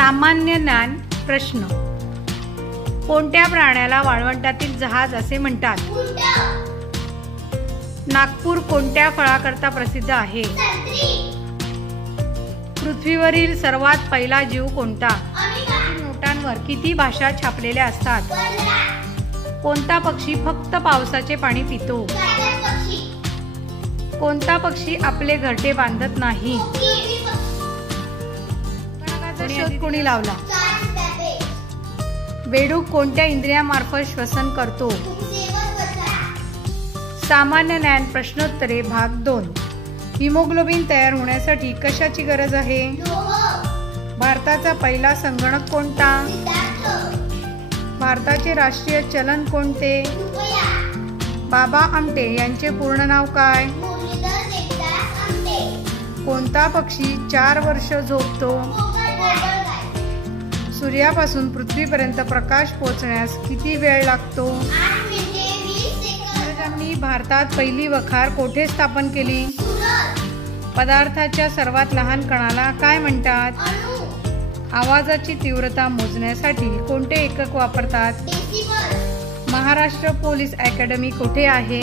सामान्य ज्ञान प्रश्न. कोणत्या प्राण्याला वाळवंटातील जहाज असे म्हणतात? नागपूर कोणत्या फळाकरता प्रसिद्ध आहे? पृथ्वीवरील सर्वात पहिला जीव कोणता? नोटांवर किती भाषा छापलेल्या असतात? कोणता पक्षी फक्त पावसाचे पाणी पितो? कोणता पक्षी आपले घरटे बांधत नाही? शोध कोणी लावला? बेडूक कोणत्या इंद्रियामार्फत श्वसन करतो? सामान्य ज्ञान प्रश्नोत्तरे भाग 2. हिमोग्लोबिन तयार होण्यासाठी कशाची गरज आहे? भारताचा पहिला संगणक कोणता? भारताचे राष्ट्रीय चलन कोणते? बाबा आमटे यांचे पूर्ण नाव काय? कोणता पक्षी 4 वर्ष झोपतो? सूर्यापासून पृथ्वीपर्यंत प्रकाश पोहोचण्यास किती वेळ लागतो? इंग्रजांनी भारतात पहिली वखार कोठे स्थापन केली? पदार्थाच्या सर्वात लहान कणाला काय म्हणतात? आवाजाची तीव्रता मोजण्यासाठी कोणते एकक वापरतात? महाराष्ट्र पोलीस अकॅडमी कोठे आहे?